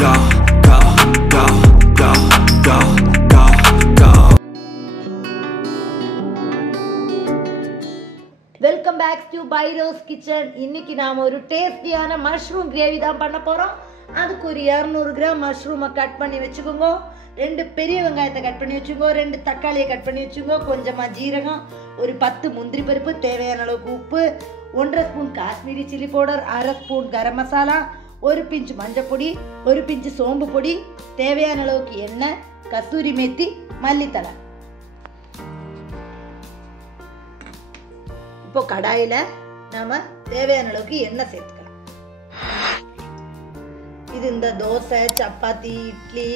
go, go, go, go, go, go, go. Welcome back to Pyro's kitchen. இன்னைக்கு நாம் ஒரு டேஸ்டியான மஷ்ரூம் கிரேவி தான் பண்ண போகிறோம். அதுக்கு ஒரு 200 கிராம் மஷ்ரூமை கட் பண்ணி வச்சுக்கோங்க. 2 பெரிய வெங்காயத்தை கட் பண்ணி வச்சுக்கோங்க. 2 தக்காளியை கட் பண்ணி வச்சுக்கோங்க. கொஞ்சமாக ஜீரகம், ஒரு 10 முந்திரி பருப்பு, தேவையான அளவுக்கு உப்பு, 1.5 spoon Kashmiri chilli powder, 1/2 spoon garam masala, 1 pinch மஞ்சப்பொடி, 1 பிஞ்ச் சோம்பு பொடி, தேவையான அளவுக்கு எண்ணெய், கஸ்தூரி மேத்தி, மல்லித்தலை. இப்போ கடாயில் நாம தேவையான அளவுக்கு எண்ணெய் சேர்த்துக்கலாம். இது இந்த தோசை, சப்பாத்தி, இட்லி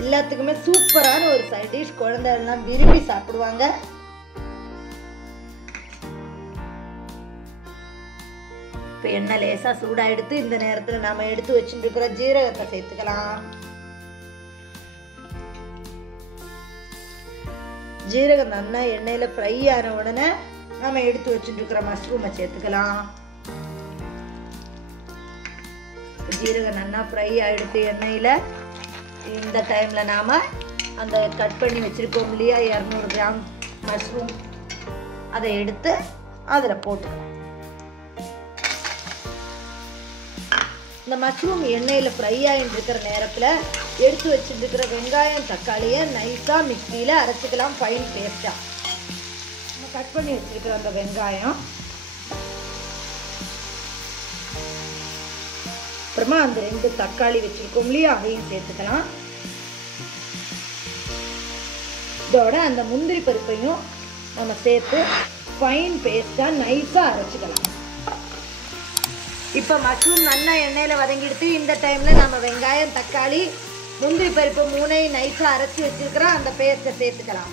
எல்லாத்துக்குமே சூப்பரான ஒரு சைட் டிஷ். குழந்தை எல்லாம் விரும்பி சாப்பிடுவாங்க. இப்போ எண்ணெய் லேசாக சூடாக எடுத்து இந்த நேரத்தில் நம்ம எடுத்து வச்சுட்டு இருக்கிற ஜீரகத்தை சேர்த்துக்கலாம். ஜீரகம் நல்லா எண்ணெயில் ஃப்ரை ஆன உடனே நம்ம எடுத்து வச்சுட்டு இருக்கிற மஷ்ரூமை சேர்த்துக்கலாம். ஜீரகம் நல்லா ஃப்ரை ஆகிடுத்து எண்ணெயில். இந்த டைமில் நாம் அந்த கட் பண்ணி வச்சுருக்கோம் இல்லையா 200 கிராம் மஷ்ரூம், அதை எடுத்து அதில் போட்டுக்கலாம். இந்த மஷ்ரூம் எண்ணெயில் ஃப்ரை ஆகிட்டு இருக்கிற நேரத்தில் எடுத்து வச்சுட்டு இருக்கிற வெங்காயம், தக்காளியை நைஸாக மிக்சியில் அரைச்சிக்கலாம், ஃபைன் பேஸ்ட்டாக. நம்ம கட் பண்ணி வச்சுருக்கிற அந்த வெங்காயம், அப்புறமா அந்த 2 தக்காளி வச்சுருக்கோம் இல்லையா அதையும் சேர்த்துக்கலாம். இதோட அந்த முந்திரி பருப்பையும் நம்ம சேர்த்து ஃபைன் பேஸ்ட்டாக நைஸாக அரைச்சிக்கலாம். இப்போ மஷ்ரூம் நல்லா எண்ணெயில் வதங்கிடுத்து. இந்த டைமில் நம்ம வெங்காயம், தக்காளி, முந்திரி பருப்பு 3ஐயும் நைஸாக அரைச்சி வச்சுருக்கிற அந்த பேஸ்ட்டை சேர்த்துக்கலாம்.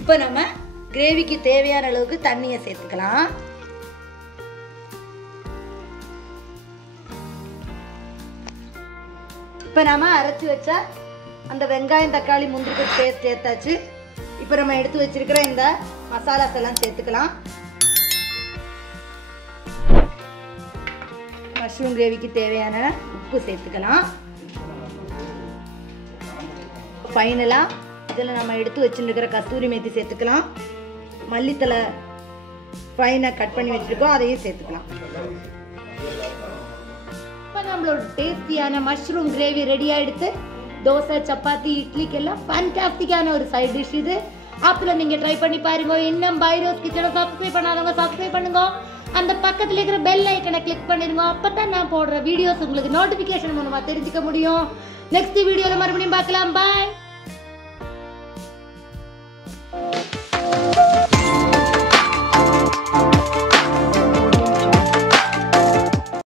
இப்போ நம்ம கிரேவிக்கு தேவையான அளவுக்கு தண்ணியை சேர்த்துக்கலாம். இப்போ நம்ம அரைச்சி வச்ச அந்த வெங்காயம், தக்காளி, முந்திரி பேஸ்ட் சேர்த்தாச்சு. இப்போ நம்ம எடுத்து வச்சிருக்கிற இந்த மசாலாஸ் எல்லாம் சேர்த்துக்கலாம். மஷ்ரூம் கிரேவிக்கு தேவையான உப்பு சேர்த்துக்கலாம். ஃபைனலாக இதில் நம்ம எடுத்து வச்சுருக்கிற கஸ்தூரி மேத்தி சேர்த்துக்கலாம். மல்லித்தலை ஃபைனாக கட் பண்ணி வச்சுருக்கோம், அதையும் சேர்த்துக்கலாம். இப்போ நம்மளோட டேஸ்டியான மஷ்ரூம் கிரேவி ரெடி ஆகிடுத்து. தோசை, சப்பாத்தி, இட்லிக்கெல்லாம் ஃபேன்டாஸ்டிக்கான ஒரு சைட் டிஷ் இது. ஆப்பில் நீங்கள் ட்ரை பண்ணி பாருங்க. இன்னும் பைரோஸ் கிச்சனை சப்ஸ்கிரைப் பண்ணாதவங்க சப்ஸ்கிரைப் பண்ணுங்க. அந்த பக்கத்தில் இருக்கிற பெல் ஐக்கனை கிளிக் பண்ணிடுங்க. அப்போ தான் நான் போடுற வீடியோஸ் உங்களுக்கு நோட்டிஃபிகேஷன் மூலமாக தெரிஞ்சுக்க முடியும். நெக்ஸ்ட் வீடியோவில் மறுபடியும் பார்க்கலாம். பாய்.